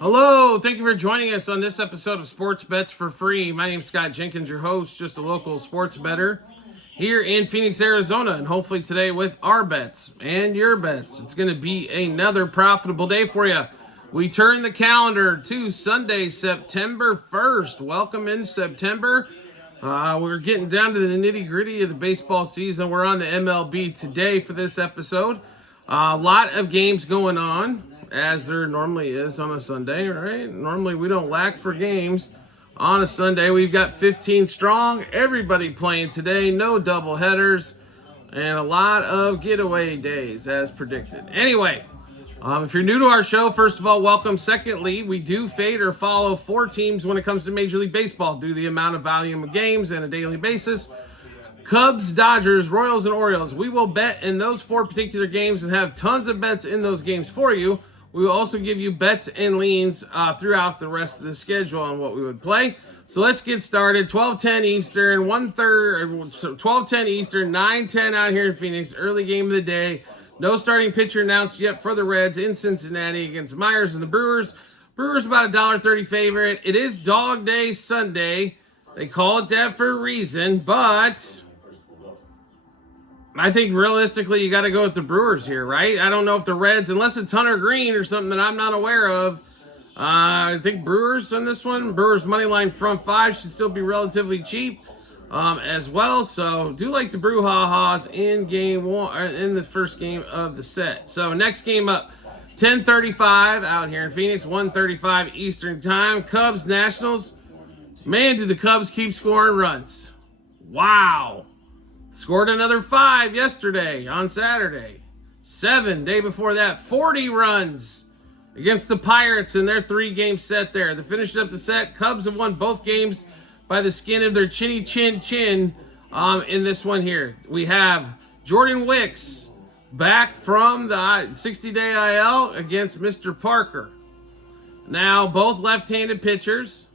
Hello, thank you for joining us on this episode of Sports Bets for Free. My name is Scott Jenkins, your host, just a local sports bettor here in Phoenix, Arizona, and hopefully today with our bets and your bets. It's going to be another profitable day for you. We turn the calendar to Sunday, September 1st. Welcome in September. We're getting down to the nitty-gritty of the baseball season. We're on the MLB today for this episode. A lot of games going on, as there normally is on a Sunday, right? Normally we don't lack for games on a Sunday. We've got 15 strong, everybody playing today, no double headers, and a lot of getaway days as predicted. Anyway, if you're new to our show, first of all, welcome. Secondly, we do fade or follow 4 teams when it comes to Major League Baseball due to the amount of volume of games on a daily basis. Cubs, Dodgers, Royals, and Orioles. We will bet in those 4 particular games and have tons of bets in those games for you. We will also give you bets and leans throughout the rest of the schedule on what we would play. So let's get started. 12:10 Eastern, 12:10 Eastern, 9:10 out here in Phoenix. Early game of the day. No starting pitcher announced yet for the Reds in Cincinnati against Myers and the Brewers. Brewers about a $1.30 favorite. It is Dog Day Sunday. They call it that for a reason, but I think realistically you got to go with the Brewers here, right? I don't know if the Reds, unless it's Hunter Green or something that I'm not aware of. I think Brewers on this one. Brewers money line front 5 should still be relatively cheap as well. So do like the Brewhahas in game 1, in the first game of the set. So next game up, 10:35 out here in Phoenix, 1:35 Eastern time. Cubs Nationals. Man, did the Cubs keep scoring runs? Wow. Scored another 5 yesterday on Saturday. 7 day before that. 40 runs against the Pirates in their 3-game set there. They finished up the set. Cubs have won both games by the skin of their chinny chin in this one here. We have Jordan Wicks back from the 60-day IL against Mr. Parker. Now, both left-handed pitchers.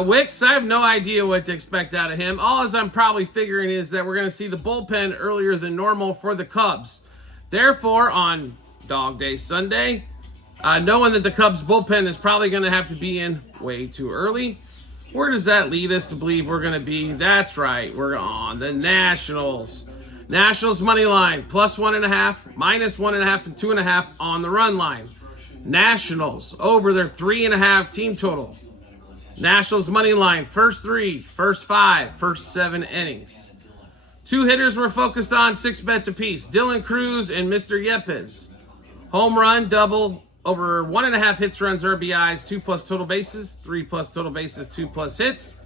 Wicks, I have no idea what to expect out of him. All as I'm probably figuring is that we're going to see the bullpen earlier than normal for the Cubs. Therefore, on Dog Day Sunday, knowing that the Cubs bullpen is probably going to have to be in way too early, where does that lead us to believe we're going to be? That's right, we're on the Nationals. Nationals money line, plus 1.5, minus 1.5, and 2.5 on the run line. Nationals over their 3.5 team total. Nationals money line, first 3, first 5, first 7 innings. 2 hitters were focused on, 6 bets apiece. Dylan Cruz and Mr. Yepez. Home run, double, over 1.5 hits, runs, RBIs, 2 plus total bases, 3 plus total bases, 2 plus hits.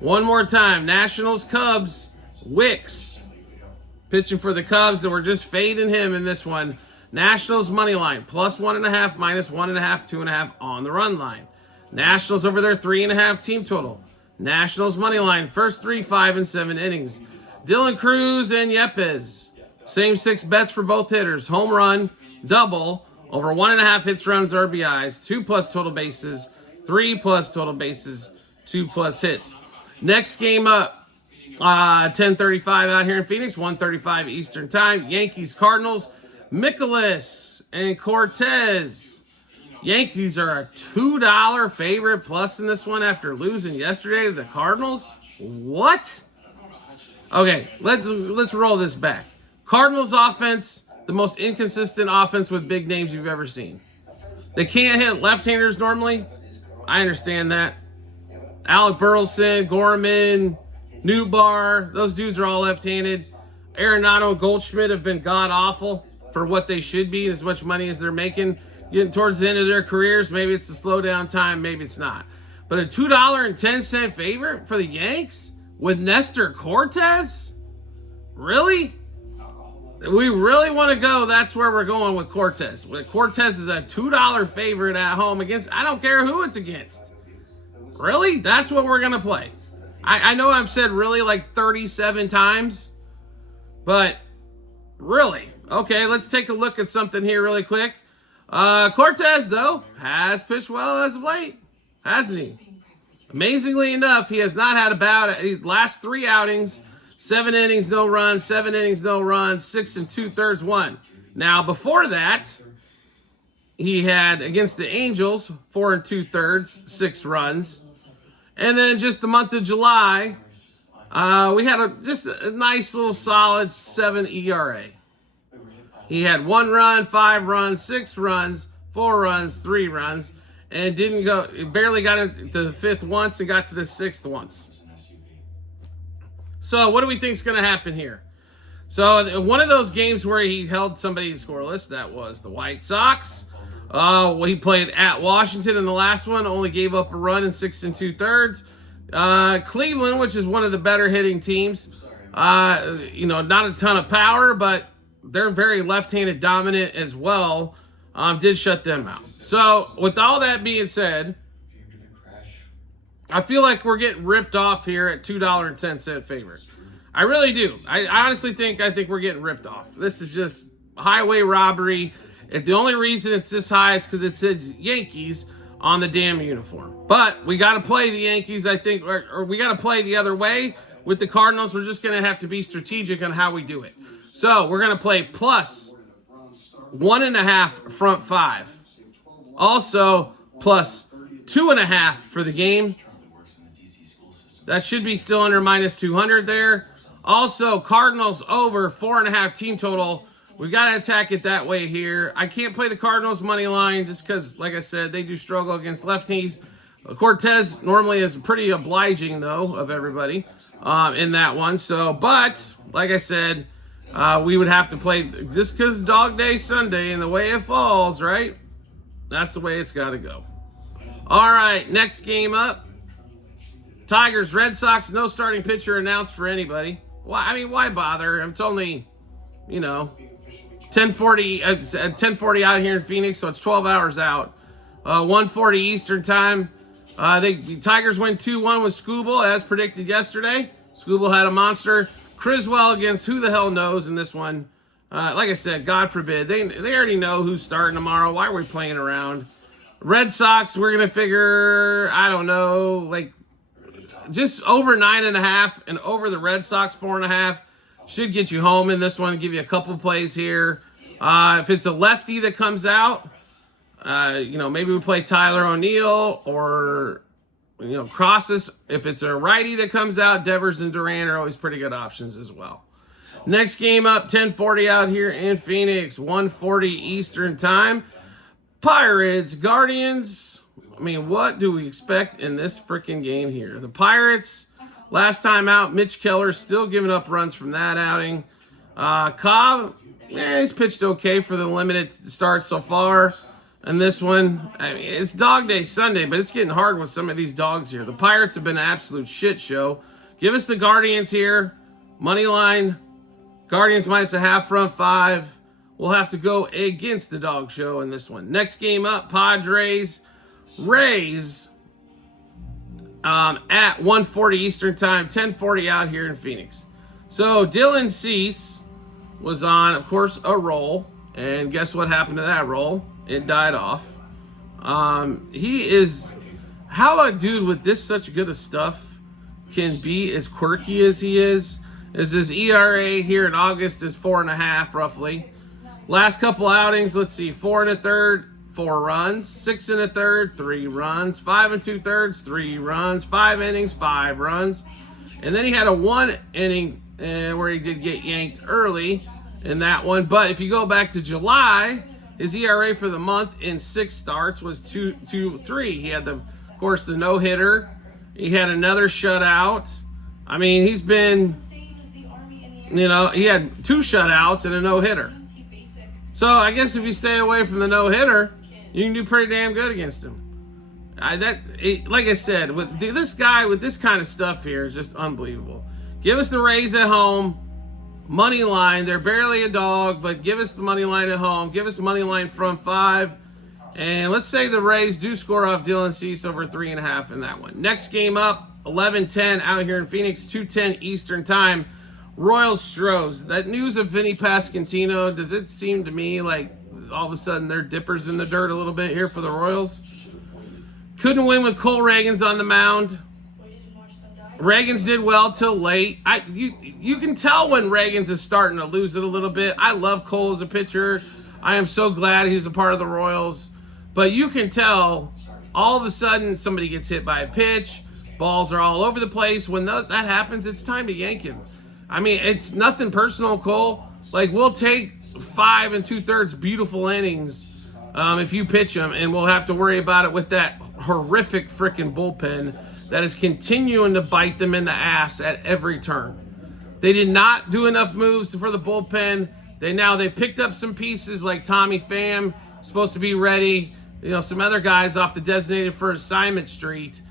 One more time, Nationals, Cubs, Wicks. Pitching for the Cubs, that we're just fading him in this one. Nationals money line, plus 1.5, minus 1.5, 2.5 on the run line. Nationals over their 3.5 team total. Nationals money line, first 3, 5, and 7 innings. Dylan Cruz and Yepez. Same 6 bets for both hitters. Home run, double, over 1.5 hits, runs, RBIs, 2 plus total bases, 3 plus total bases, 2 plus hits. Next game up, 10:35 out here in Phoenix, 1:35 Eastern time. Yankees, Cardinals, Mikolas and Cortez. Yankees are a $2 favorite plus in this one after losing yesterday to the Cardinals. What? Okay, let's roll this back. Cardinals offense, the most inconsistent offense with big names you've ever seen. They can't hit left-handers normally. I understand that. Alec Burleson, Gorman, Newbar, those dudes are all left-handed. Arenado and Goldschmidt have been god-awful for what they should be, as much money as they're making. Getting towards the end of their careers, maybe it's a slow down time, maybe it's not. But a $2.10 favorite for the Yanks with Nestor Cortez? Really? We really want to go, that's where we're going with Cortez. Cortez is a $2 favorite at home against, I don't care who it's against. Really? That's what we're going to play. I know I've said really like 37 times, but really? Okay, let's take a look at something here really quick. Cortez, though, has pitched well as of late, hasn't he? Amazingly enough, he has not had about last 3 outings, 7 innings, no runs, 7 innings, no runs, 6 2/3 won. Now, before that, he had against the Angels 4 2/3, 6 runs. And then just the month of July, we had just a nice little solid 7 ERA. He had 1 run, 5 runs, 6 runs, 4 runs, 3 runs, and barely got into the 5th once and got to the 6th once. So what do we think is going to happen here? So one of those games where he held somebody scoreless, that was the White Sox. He played at Washington in the last one, only gave up a run in 6 2/3. Cleveland, which is one of the better hitting teams, not a ton of power, but they're very left-handed dominant as well, did shut them out. So with all that being said, I feel like we're getting ripped off here at $2.10 favorite. I really do. I honestly think we're getting ripped off. This is just highway robbery. And the only reason it's this high is because it says Yankees on the damn uniform. But we got to play the Yankees, I think, or we got to play the other way. With the Cardinals, we're just going to have to be strategic on how we do it. So we're going to play plus 1.5 front 5. Also, plus 2.5 for the game. That should be still under minus 200 there. Also, Cardinals over 4.5 team total. We got to attack it that way here. I can't play the Cardinals money line just because, like I said, they do struggle against lefties. Cortez normally is pretty obliging, though, of everybody in that one. So, but, like I said, we would have to play just because Dog Day Sunday and the way it falls, right? That's the way it's got to go. All right, next game up. Tigers, Red Sox, no starting pitcher announced for anybody. Why bother? It's only, 10:40 out here in Phoenix, so it's 12 hours out. 1:40 Eastern time. The Tigers went 2-1 with Skubal, as predicted yesterday. Skubal had a monster. Criswell against who the hell knows in this one. Like I said, God forbid. They already know who's starting tomorrow. Why are we playing around? Red Sox, we're going to figure, I don't know, just over 9.5 and over the Red Sox 4.5. Should get you home in this one. Give you a couple plays here. If it's a lefty that comes out, maybe we play Tyler O'Neill or, Crosses. If it's a righty that comes out, Devers and Duran are always pretty good options as well. Next game up, 10:40 out here in Phoenix, 1:40 Eastern time. Pirates, Guardians. What do we expect in this freaking game here? The Pirates, last time out, Mitch Keller still giving up runs from that outing. Cobb, he's pitched okay for the limited starts so far. And this one, it's Dog Day Sunday, but it's getting hard with some of these dogs here. The Pirates have been an absolute shit show. Give us the Guardians here. Money line. Guardians minus a half front 5. We'll have to go against the dog show in this one. Next game up, Padres, Rays. At 1:40 Eastern time, 10:40 out here in Phoenix. So Dylan Cease was on, of course, a roll. And guess what happened to that roll? It died off. He is... How a dude with this such good of stuff can be as quirky as he is his ERA here in August is 4.5 roughly. Last couple outings, let's see, 4 1/3, 4 runs, 6 1/3, 3 runs, 5 2/3, 3 runs, 5 innings, 5 runs. And then he had a 1 inning where he did get yanked early in that one. But if you go back to July, his ERA for the month in 6 starts was 2.23. He had, of course, the no-hitter. He had another shutout. He's been, he had 2 shutouts and a no-hitter. So I guess if you stay away from the no-hitter, you can do pretty damn good against him. Like I said, with this guy with this kind of stuff here is just unbelievable. Give us the Rays at home. Money line, they're barely a dog, but give us the money line at home. Give us money line front 5. And let's say the Rays do score off Dylan Cease over 3.5 in that one. Next game up, 11:10 out here in Phoenix, 2:10 Eastern time. Royals Stros. That news of Vinny Pasquantino, does it seem to me like all of a sudden they're dippers in the dirt a little bit here for the Royals? Couldn't win with Cole Reagans on the mound. Reagans did well till late. You can tell when Reagans is starting to lose it a little bit. I love Cole as a pitcher. I am so glad he's a part of the Royals. But you can tell all of a sudden somebody gets hit by a pitch, balls are all over the place. When that happens, it's time to yank him. I mean, it's nothing personal, Cole. Like, we'll take 5 2/3 beautiful innings if you pitch them, and we'll have to worry about it with that horrific freaking bullpen that is continuing to bite them in the ass at every turn. They did not do enough moves for the bullpen. They picked up some pieces like Tommy Pham, supposed to be ready. Some other guys off the designated for assignment street.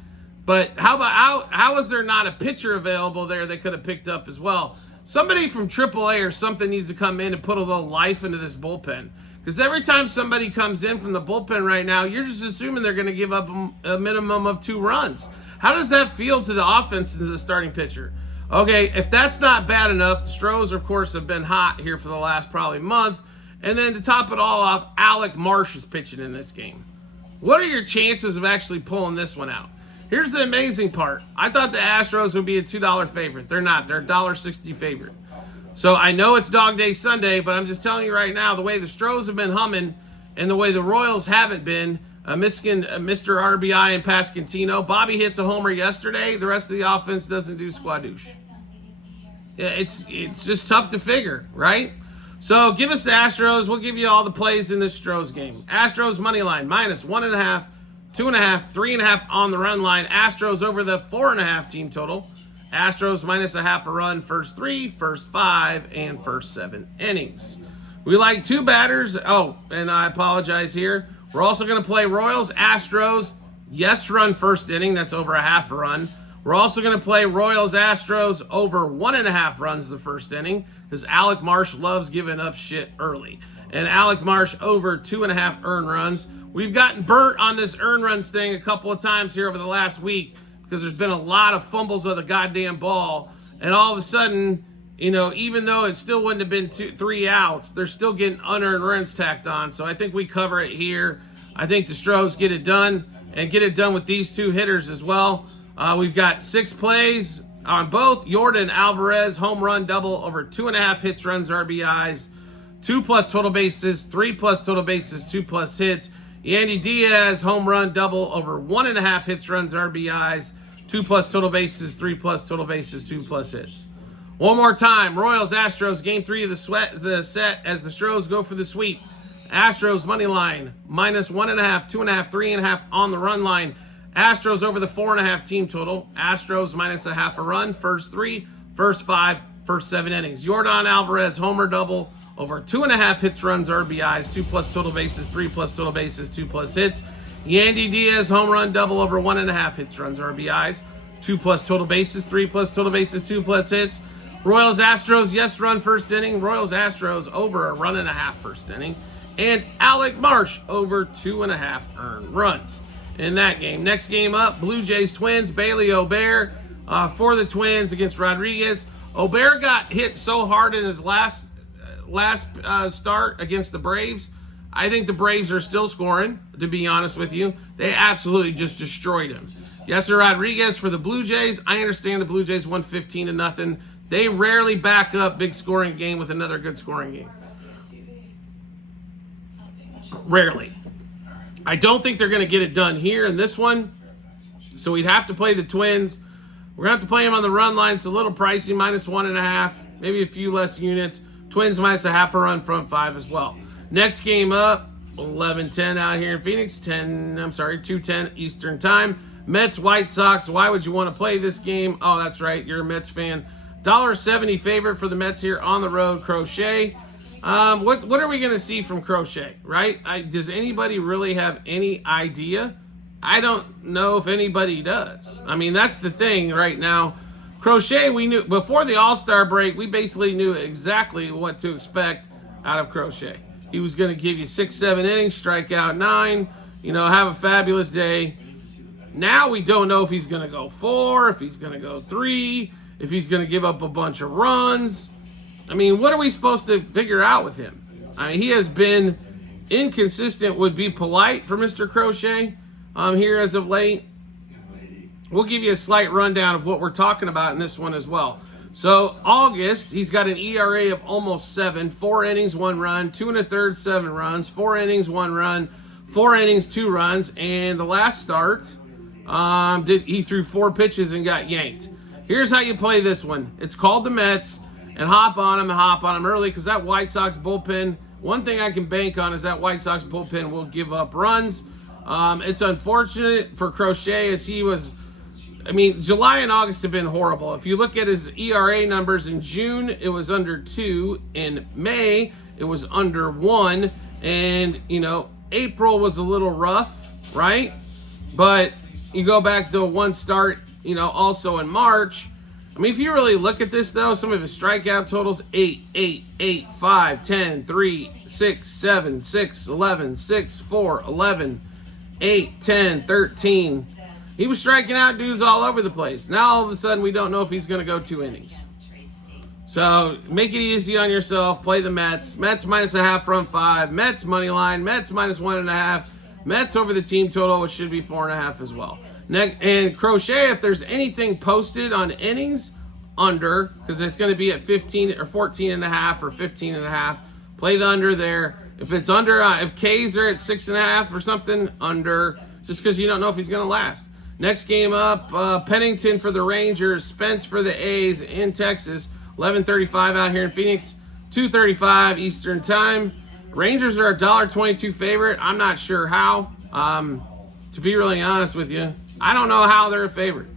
But how is there not a pitcher available there they could have picked up as well? Somebody from AAA or something needs to come in and put a little life into this bullpen. Because every time somebody comes in from the bullpen right now, you're just assuming they're going to give up a minimum of 2 runs. How does that feel to the offense and to the starting pitcher? Okay, if that's not bad enough, the Stros, of course, have been hot here for the last probably month. And then to top it all off, Alec Marsh is pitching in this game. What are your chances of actually pulling this one out? Here's the amazing part. I thought the Astros would be a $2 favorite. They're not. They're a $1.60 favorite. So I know it's Dog Day Sunday, but I'm just telling you right now, the way the Stros have been humming and the way the Royals haven't been, Mr. RBI and Pasquantino. Bobby hits a homer yesterday. The rest of the offense doesn't do squadoosh. It's just tough to figure, right? So give us the Astros. We'll give you all the plays in this Stros game. Astros money line -1.5, 2.5, 3.5 on the run line. Astros over the 4.5 team total. Astros -0.5 a run first 3, first 5, and first 7 innings. We like 2 batters. Oh, and I apologize here. We're also going to play Royals Astros. Yes, run first inning. That's over a half a run. We're also going to play Royals Astros over 1.5 runs the first inning, because Alec Marsh loves giving up shit early. And Alec Marsh over 2.5 earned runs. We've gotten burnt on this earned runs thing a couple of times here over the last week because there's been a lot of fumbles of the goddamn ball. And all of a sudden, even though it still wouldn't have been 3 outs, they're still getting unearned runs tacked on. So I think we cover it here. I think the Stros get it done and get it done with these 2 hitters as well. We've got 6 plays on both. Yordan Alvarez, home run double over 2.5 hits, runs, RBIs, 2+ total bases, 3+ total bases, 2+ hits. Yandy Diaz, home run double over 1.5 hits, runs, RBIs, 2+ total bases, 3+ total bases, 2+ hits. One more time, Royals Astros, game 3 of the set as the Stros go for the sweep. Astros money line -1.5, 2.5, 3.5 on the run line. Astros over the 4.5 team total. Astros -0.5 a run, first 3, first 5, first 7 innings. Yordan Alvarez, homer double over 2.5 hits, runs, RBIs, 2+ total bases, 3+ total bases, 2+ hits. Yandy Diaz, home run double over 1.5 hits, runs, RBIs, 2+ total bases, 3+ total bases, 2+ hits. Royals Astros, yes, run first inning. Royals Astros over a 1.5 first inning. And Alec Marsh over 2.5 earned runs in that game. Next game up, Blue Jays Twins, Bailey Obear for the Twins against Rodriguez. Obear got hit so hard in his last start against the Braves. I think the Braves are still scoring, to be honest with you. They absolutely just destroyed him. Yesser Rodriguez for the Blue Jays. I understand the Blue Jays won 15-0. They rarely back up big scoring game with another good scoring game. Rarely. I don't think they're going to get it done here in this one. So we'd have to play the Twins. We're going to have to play them on the run line. It's a little pricey, -1.5, maybe a few less units. Twins -0.5 a run, front 5 as well. Next game up, 11:10 out here in Phoenix, 2:10 Eastern Time. Mets, White Sox. Why would you want to play this game? Oh, that's right, you're a Mets fan. $1.70 favorite for the Mets here on the road. Crochet. What are we going to see from Crochet, right? Does anybody really have any idea? I don't know if anybody does. I mean, that's the thing right now. Crochet, we knew before the All-Star break, we basically knew exactly what to expect out of Crochet. He was going to give you 6-7 innings, strike out 9, have a fabulous day. Now we don't know if he's going to go 4, if he's going to go 3, if he's going to give up a bunch of runs. I mean, what are we supposed to figure out with him? I mean, he has been inconsistent, would be polite for Mr. Crochet here as of late. We'll give you a slight rundown of what we're talking about in this one as well. So, August, he's got an ERA of almost 7, 4 innings, 1 run, 2 1/3, 7 runs, 4 innings, 1 run, 4 innings, 2 runs, and the last start, he threw 4 pitches and got yanked. Here's how you play this one. It's called the Mets, and hop on them early, because that White Sox bullpen, one thing I can bank on is that White Sox bullpen will give up runs. It's unfortunate for Crochet, as he was, July and August have been horrible. If you look at his ERA numbers in June, it was under 2. In May, it was under 1. And, April was a little rough, right? But you go back to one start, also in March. If you really look at this, though, some of his strikeout totals, 8, 8, 8, 5, 10, 3, 6, 7, 6, 11, 6, 4, 11, 8, 10, 13. He was striking out dudes all over the place. Now, all of a sudden, we don't know if he's going to go 2 innings. So, make it easy on yourself. Play the Mets. Mets minus a half from 5. Mets money line. Mets minus 1.5. Mets over the team total, which should be 4.5 as well. And Crochet, if there's anything posted on innings, under, because it's going to be at 15 or 14.5 or 15.5. Play the under there. If it's under, if K's are at 6.5 or something, under, just because you don't know if he's going to last. Next game up, Pennington for the Rangers, Spence for the A's in Texas. 11:35 out here in Phoenix, 2:35 Eastern Time. Rangers are a $1.22 favorite. I'm not sure how. To be really honest with you, I don't know how they're a favorite.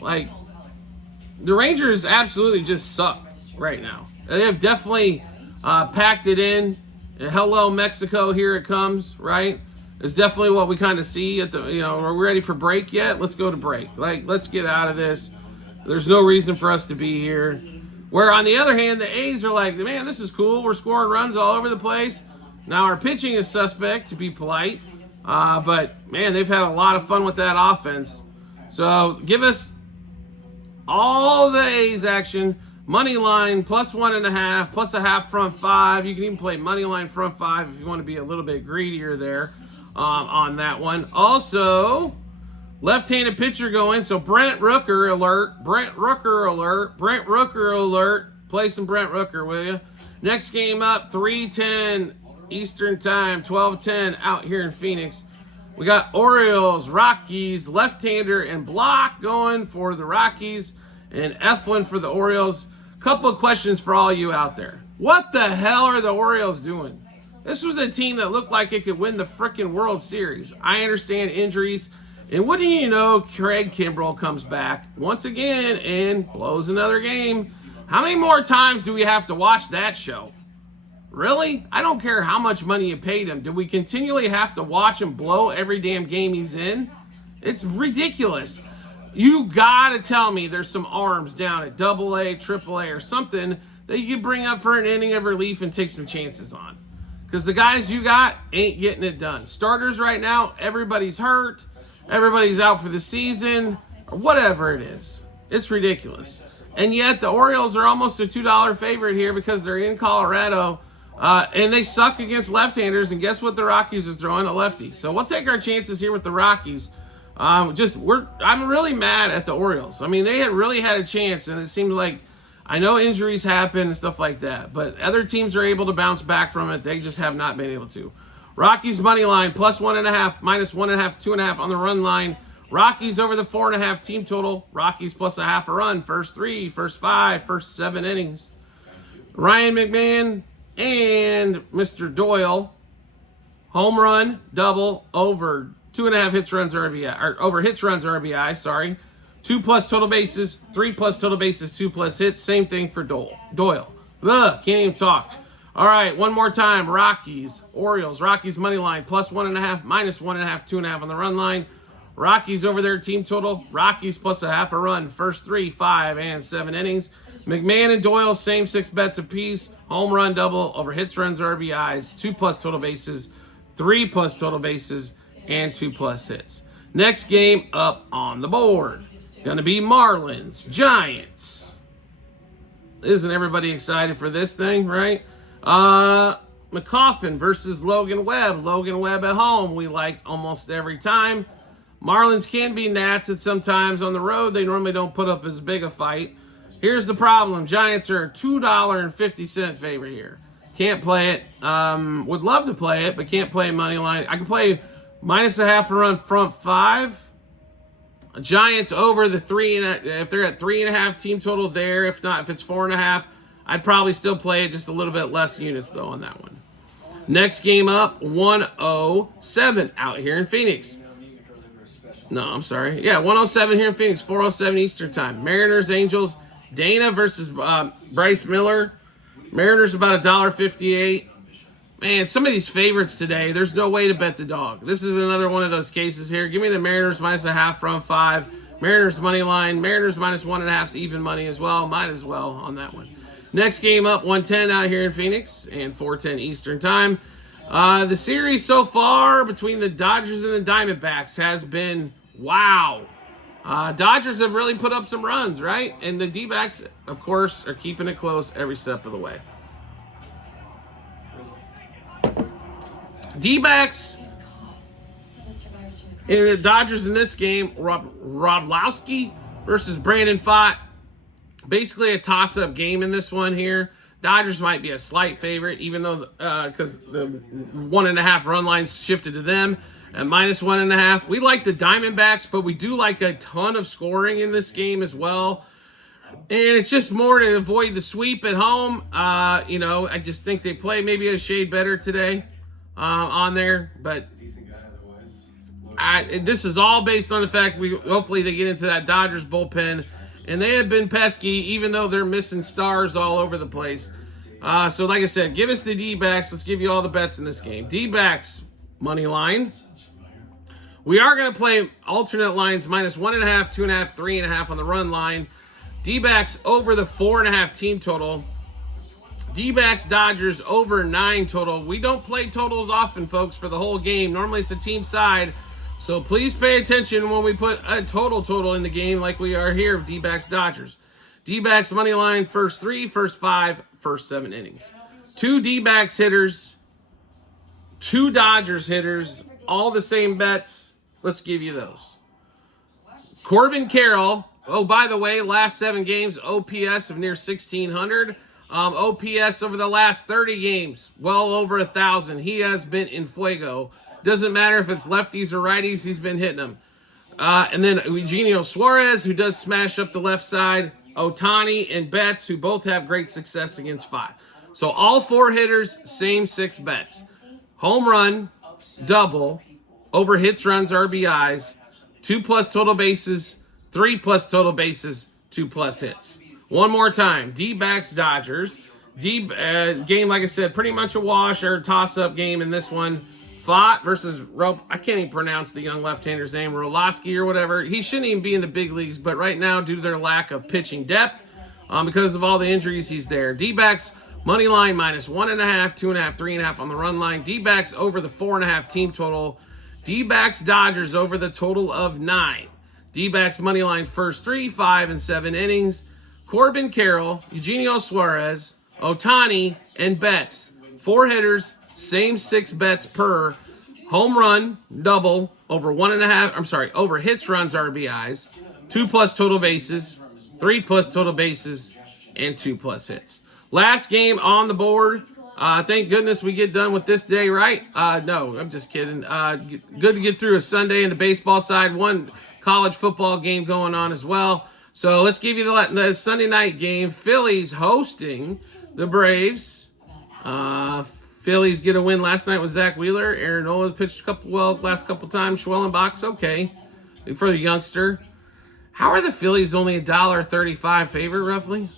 The Rangers absolutely just suck right now. They have definitely packed it in. Hello, Mexico, here it comes, right? It's definitely what we kind of see at the, are we ready for break yet? Let's go to break. Let's get out of this. There's no reason for us to be here. Where, on the other hand, the A's are like, man, this is cool. We're scoring runs all over the place. Now, our pitching is suspect, to be polite. But, man, they've had a lot of fun with that offense. So, give us all the A's action. Money line, plus 1.5, plus a half front 5. You can even play money line front 5 if you want to be a little bit greedier there on that one. Also, left-handed pitcher going. So Brent Rooker alert. Brent Rooker alert. Brent Rooker alert. Play some Brent Rooker, will you? Next game up, 3:10 Eastern Time, 12:10 out here in Phoenix. We got Orioles, Rockies, left-hander, and Block going for the Rockies, and Eflin for the Orioles. Couple of questions for all you out there. What the hell are the Orioles doing? This was a team that looked like it could win the frickin' World Series. I understand injuries. And what do you know, Craig Kimbrell comes back once again and blows another game. How many more times do we have to watch that show? Really? I don't care how much money you paid him. Do we continually have to watch him blow every damn game he's in? It's ridiculous. You gotta tell me there's some arms down at AA, AAA, or something that you can bring up for an inning of relief and take some chances on. Because the guys you got ain't getting it done. Starters right now, everybody's hurt. Everybody's out for the season, or whatever it is. It's ridiculous. And yet the Orioles are almost a $2 favorite here because they're in Colorado, and they suck against left-handers, and guess what the Rockies are throwing? A lefty. So we'll take our chances here with the Rockies. I'm really mad at the Orioles. They had really had a chance, and it seemed like, I know injuries happen and stuff like that, but other teams are able to bounce back from it. They just have not been able to. Rockies money line, plus 1.5, minus 1.5, 2.5 on the run line. Rockies over the 4.5 team total. Rockies plus a half a run. First 3, first 5, first 7 innings. Ryan McMahon and Mr. Doyle. Home run, double, over 2.5 hits, runs, RBI. Or over hits, runs, RBI, sorry. 2 plus total bases, 3 plus total bases, 2 plus hits. Same thing for Doyle. Ugh, can't even talk. All right, one more time. Rockies, Orioles. Rockies money line, plus 1.5, minus 1.5, 2.5 on the run line. Rockies over their team total. Rockies plus a half a run. First 3, 5, and 7 innings. McMahon and Doyle, same 6 bets apiece. Home run, double, over hits, runs, RBIs. 2 plus total bases, 3 plus total bases, and 2 plus hits. Next game up on the board. Going to be Marlins, Giants. Isn't everybody excited for this thing, right? McCoffin versus Logan Webb. Logan Webb at home, we like almost every time. Marlins can be gnats at sometimes on the road. They normally don't put up as big a fight. Here's the problem. Giants are a $2.50 favorite here. Can't play it. Would love to play it, but can't play money line. I can play -0.5 run front 5. Giants over the 3.5. If they're at 3.5 team total there. If not, if it's 4.5, I'd probably still play it. Just a little bit less units though on that one. Next game up, 107 out here in Phoenix. No, I'm sorry. Yeah, 107 here in Phoenix, 4:07 Eastern time. Mariners, Angels, Dana versus Bryce Miller. Mariners about $1.58. Man, some of these favorites today, there's no way to bet the dog. This is another one of those cases here. Give me the Mariners -0.5 front 5. Mariners money line. Mariners -1.5 is even money as well. Might as well on that one. Next game up, 110 out here in Phoenix and 4:10 Eastern time. The series so far between the Dodgers and the Diamondbacks has been wow. Dodgers have really put up some runs, right? And the D-backs, of course, are keeping it close every step of the way. D-backs and the Dodgers in this game, Rodlowski versus Brandon Pfaadt. Basically a toss-up game in this one here. Dodgers might be a slight favorite, even though because the 1.5 run lines shifted to them at -1.5. We like the Diamondbacks, but we do like a ton of scoring in this game as well. And it's just more to avoid the sweep at home. I just think they play maybe a shade better today on there. But this is all based on the fact hopefully they get into that Dodgers bullpen. And they have been pesky, even though they're missing stars all over the place. So like I said, give us the D-backs. Let's give you all the bets in this game. D-backs, money line. We are going to play alternate lines -1.5, 2.5, 3.5 on the run line. D-backs over the 4.5 team total. D-backs, Dodgers over 9 total. We don't play totals often, folks, for the whole game. Normally it's a team side. So please pay attention when we put a total in the game like we are here of D-backs Dodgers. D-backs money line, first 3, first 5, first 7 innings. 2 D-backs hitters, 2 Dodgers hitters, all the same bets. Let's give you those. Corbin Carroll. Oh, by the way, last 7 games, OPS of near 1,600. OPS over the last 30 games, well over 1,000. He has been in fuego. Doesn't matter if it's lefties or righties, he's been hitting them. And then Eugenio Suarez, who does smash up the left side. Ohtani and Betts, who both have great success against 5. So all 4 hitters, same 6 bets. Home run, double, over hits, runs, RBIs, 2+ total bases, 3+ total bases, 2+ hits. One more time, D-backs Dodgers. Game, like I said, pretty much a wash or toss-up game in this one. Pfaadt versus I can't even pronounce the young left-hander's name, Roloski or whatever. He shouldn't even be in the big leagues, but right now, due to their lack of pitching depth, because of all the injuries, he's there. D-backs, money line -1.5, 2.5, 3.5 on the run line. D-backs over the 4.5 team total. D-backs Dodgers over the total of 9. D-backs money line first 3, 5, and 7 innings. Corbin Carroll, Eugenio Suarez, Ohtani, and Betts. 4 hitters, same 6 bets per. Home run, double, over 1.5, over hits, runs, RBIs, 2+ total bases, 3+ total bases, and 2+ hits. Last game on the board. Thank goodness we get done with this day, right? No, I'm just kidding. Good to get through a Sunday in the baseball side. One college football game going on as well. So let's give you the Sunday night game. Phillies hosting the Braves. Phillies get a win last night with Zach Wheeler. Aaron Nola pitched last couple times. Schwellenbach's okay for the youngster. How are the Phillies only $1.35 favorite, roughly?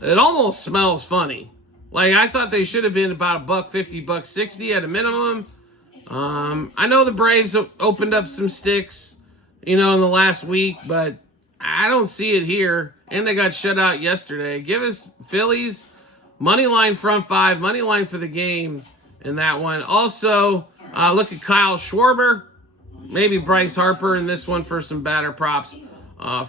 It almost smells funny. Like, I thought they should have been about $1.50, $1.60 at a minimum. I know the Braves opened up some sticks, in the last week, but I don't see it here. And they got shut out yesterday. Give us Phillies money line front 5, money line for the game in that one. Also, look at Kyle Schwarber, maybe Bryce Harper in this one for some batter props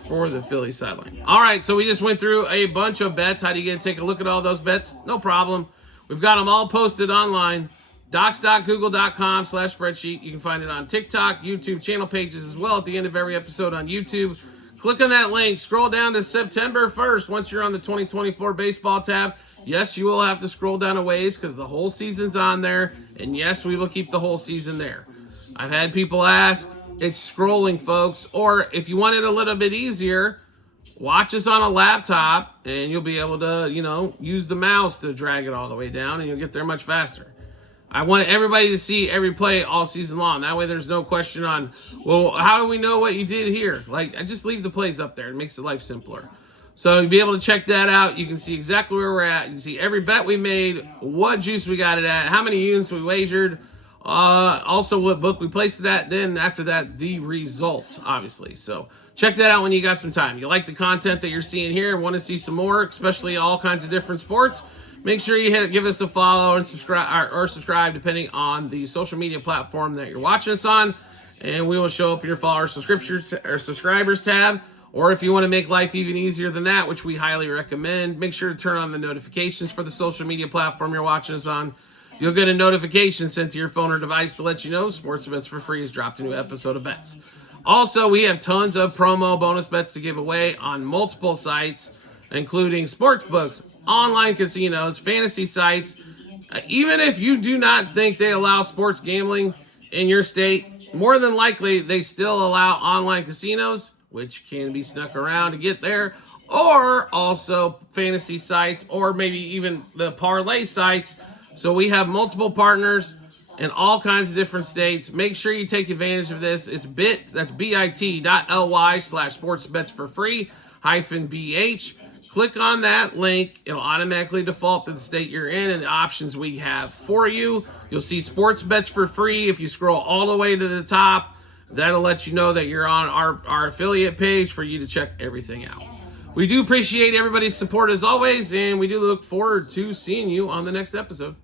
for the Philly sideline. All right, so we just went through a bunch of bets. How do you get to take a look at all those bets? No problem. We've got them all posted online. Docs.google.com/spreadsheet. You can find it on TikTok, YouTube channel pages as well at the end of every episode on YouTube. Click on that link. Scroll down to September 1st once you're on the 2024 baseball tab. Yes, you will have to scroll down a ways because the whole season's on there. And yes, we will keep the whole season there. I've had people ask, it's scrolling, folks. Or if you want it a little bit easier, watch us on a laptop and you'll be able to, use the mouse to drag it all the way down and you'll get there much faster. I want everybody to see every play all season long. That way there's no question on, well, how do we know what you did here? I just leave the plays up there. It makes the life simpler. So you'll be able to check that out. You can see exactly where we're at. You can see every bet we made, what juice we got it at, how many units we wagered, also what book we placed it at. Then after that, the result, obviously. So check that out when you got some time. You like the content that you're seeing here and want to see some more, especially all kinds of different sports, make sure you give us a follow and subscribe depending on the social media platform that you're watching us on. And we will show up in your follower subscribers tab. Or if you want to make life even easier than that, which we highly recommend, make sure to turn on the notifications for the social media platform you're watching us on. You'll get a notification sent to your phone or device to let you know Sports Bets for Free has dropped a new episode of bets. Also, we have tons of promo bonus bets to give away on multiple sites, including sports books, online casinos, fantasy sites. Even if you do not think they allow sports gambling in your state, more than likely they still allow online casinos, which can be snuck around to get there, or also fantasy sites, or maybe even the parlay sites. So we have multiple partners in all kinds of different states. Make sure you take advantage of this. It's bit.ly/sportsbetsforfree-bh. Click on that link. It'll automatically default to the state you're in and the options we have for you. You'll see Sports Bets for Free. If you scroll all the way to the top, that'll let you know that you're on our affiliate page for you to check everything out. We do appreciate everybody's support as always, and we do look forward to seeing you on the next episode.